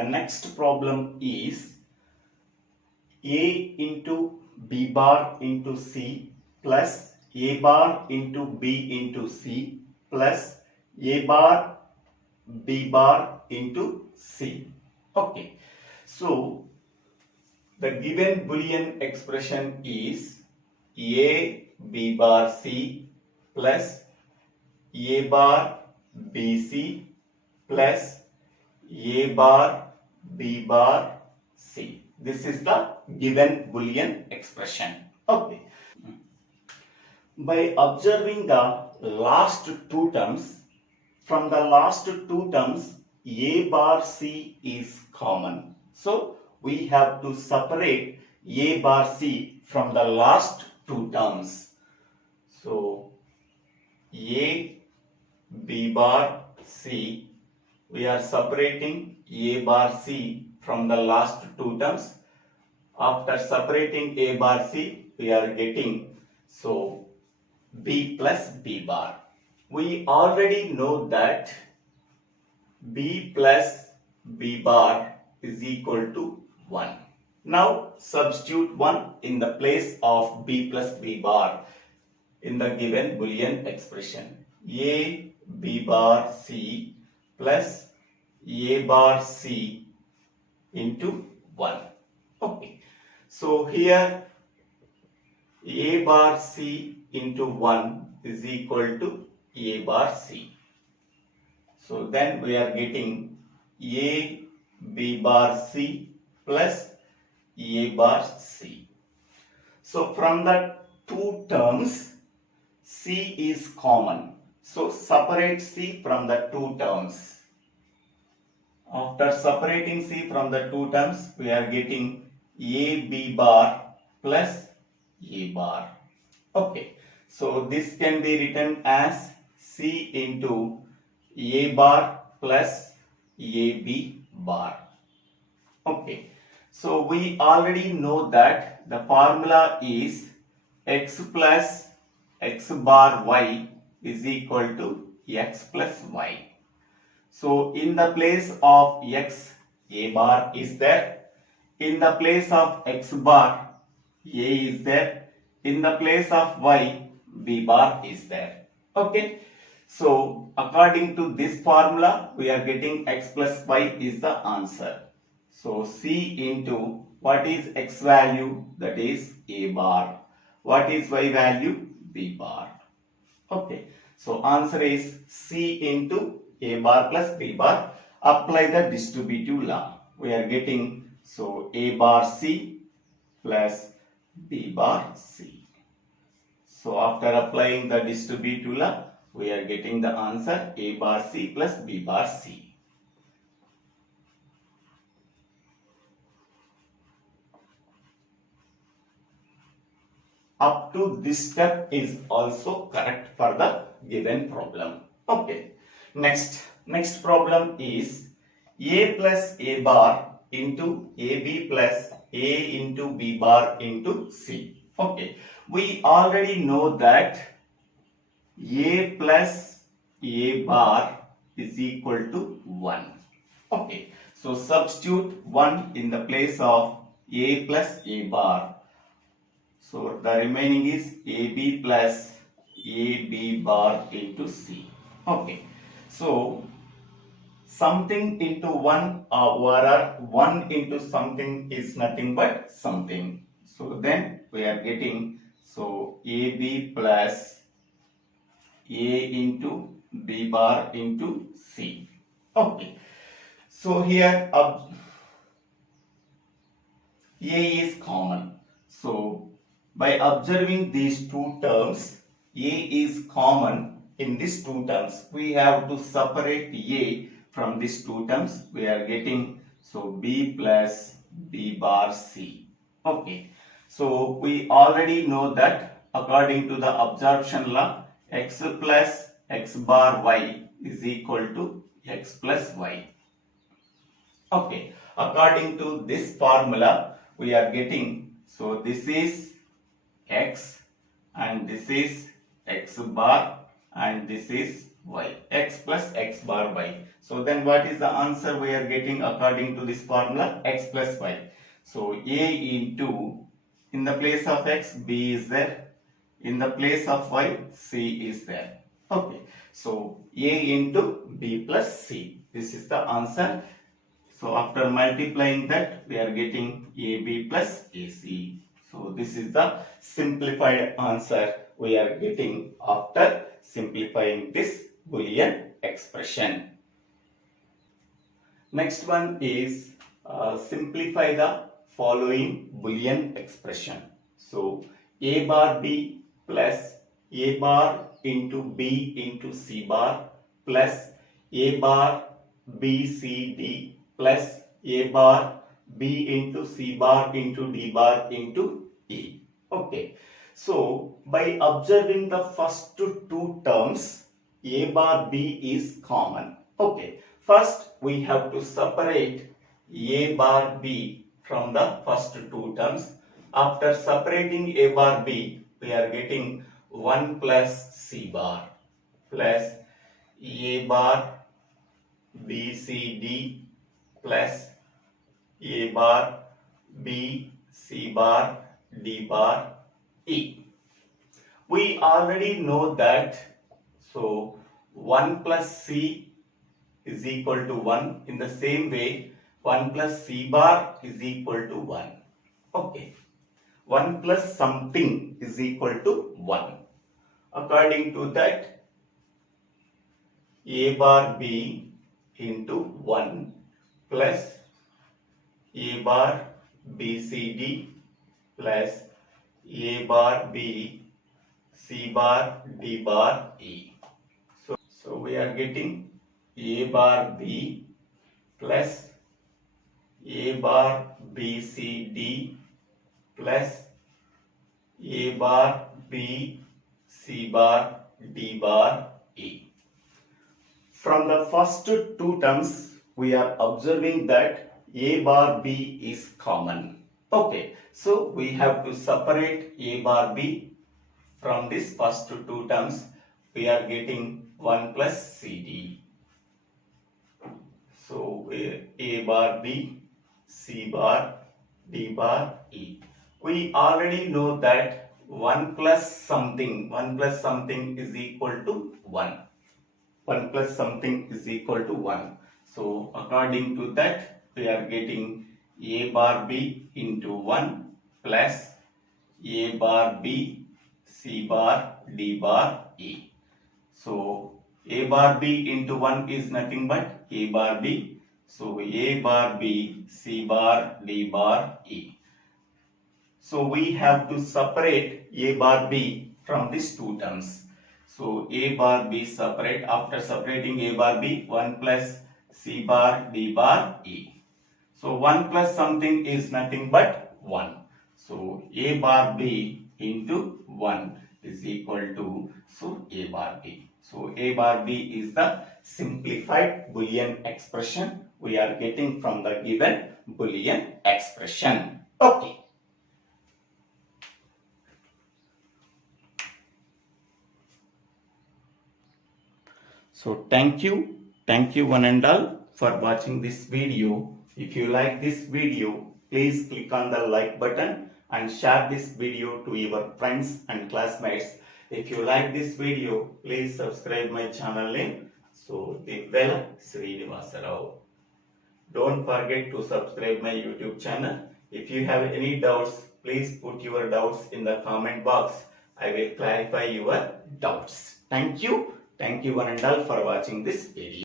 The next problem is a into b bar into c plus a bar into b into c plus a bar b bar into c. Okay, so the given Boolean expression is a b bar c plus a bar b c plus a bar b bar c. This is the given Boolean expression. Okay. By observing the last two terms, from the last two terms, a bar c is common. So we have to separate a bar c from the last two terms. So a b bar c, we are separating a bar c from the last two terms. After separating a bar c, we are getting so b plus b bar. We already know that b plus b bar is equal to 1. Now substitute 1 in the place of b plus b bar in the given Boolean expression. A b bar c plus a bar c into 1. Okay. So here a bar c into 1 is equal to a bar c. So then we are getting a b bar c plus a bar c. So from the two terms, c is common. So separate c from the two terms. After separating c from the two terms, we are getting a b bar plus a bar. Okay. So this can be written as c into a bar plus ab bar. Okay. So we already know that the formula is x plus x bar y is equal to x plus y. So in the place of x, a bar is there. In the place of x bar, a is there. In the place of y, b bar is there. Okay. So according to this formula, we are getting x plus y is the answer. So c into what is x value? That is a bar. What is y value? B bar. Okay. So answer is c into a bar plus b bar. Apply the distributive law. We are getting so a bar c plus b bar c. So after applying the distributive law, we are getting the answer a bar c plus b bar c. Up to this step is also correct for the given problem. Okay. Next problem is a plus a bar into ab plus a into b bar into c. Okay. We already know that a plus a bar is equal to 1. Okay. So substitute 1 in the place of a plus a bar. So the remaining is ab plus ab bar into c. Okay. So something into 1 or 1 into something is nothing but something. So then we are getting so ab plus a into b bar into c. Okay. So here a is common. So by observing these two terms, a is common in these two terms. We have to separate a from these two terms. We are getting so b plus b bar c. Okay. So we already know that according to the absorption law, x plus x bar y is equal to x plus y. Okay. According to this formula, we are getting so this is x and this is x bar and this is y. X plus x bar y. So then what is the answer we are getting according to this formula? X plus y. So a into, in the place of x, b is there. In the place of y, c is there. Okay. So a into b plus c. This is the answer. So after multiplying that, we are getting ab plus ac. So this is the simplified answer we are getting after simplifying this Boolean expression. Next one is simplify the following Boolean expression. So a bar b plus a bar into b into c bar plus a bar b c d plus a bar b into c bar into d bar into e. Okay. So by observing the first two terms, a bar b is common. Okay. First we have to separate a bar b from the first two terms. After separating a bar b, we are getting 1 plus c bar plus a bar b c d plus a bar b c bar d bar e. We already know that, so 1 plus c is equal to 1. In the same way, 1 plus c bar is equal to 1. Okay. 1 plus something is equal to 1. According to that, a bar b into 1 plus a bar bcd plus a bar b c bar d bar e. So we are getting a bar b plus a bar bcd plus a bar b c bar d bar e. From the first two terms, we are observing that a bar b is common. Okay, so we have to separate a bar b from this first two terms. We are getting 1 plus cd. So a bar b, c bar, d bar e. We already know that 1 plus something is equal to 1. 1 plus something is equal to 1. So according to that, we are getting a bar b into 1 plus a bar b c bar d bar e. So a bar b into 1 is nothing but a bar b. So a bar b c bar d bar e. So we have to separate a bar b from these two terms. So a bar b separate. After separating a bar b, 1 plus c bar d bar e. So 1 plus something is nothing but 1. So a bar b into 1 is equal to, so a bar b. So a bar b is the simplified Boolean expression we are getting from the given Boolean expression. Okay. So thank you one and all for watching this video. If you like this video, please click on the like button and share this video to your friends and classmates. If you like this video, please subscribe my channel name. So DIVVELA SRINIVASA. Don't forget to subscribe my YouTube channel. If you have any doubts, please put your doubts in the comment box. I will clarify your doubts. Thank you one and all for watching this video.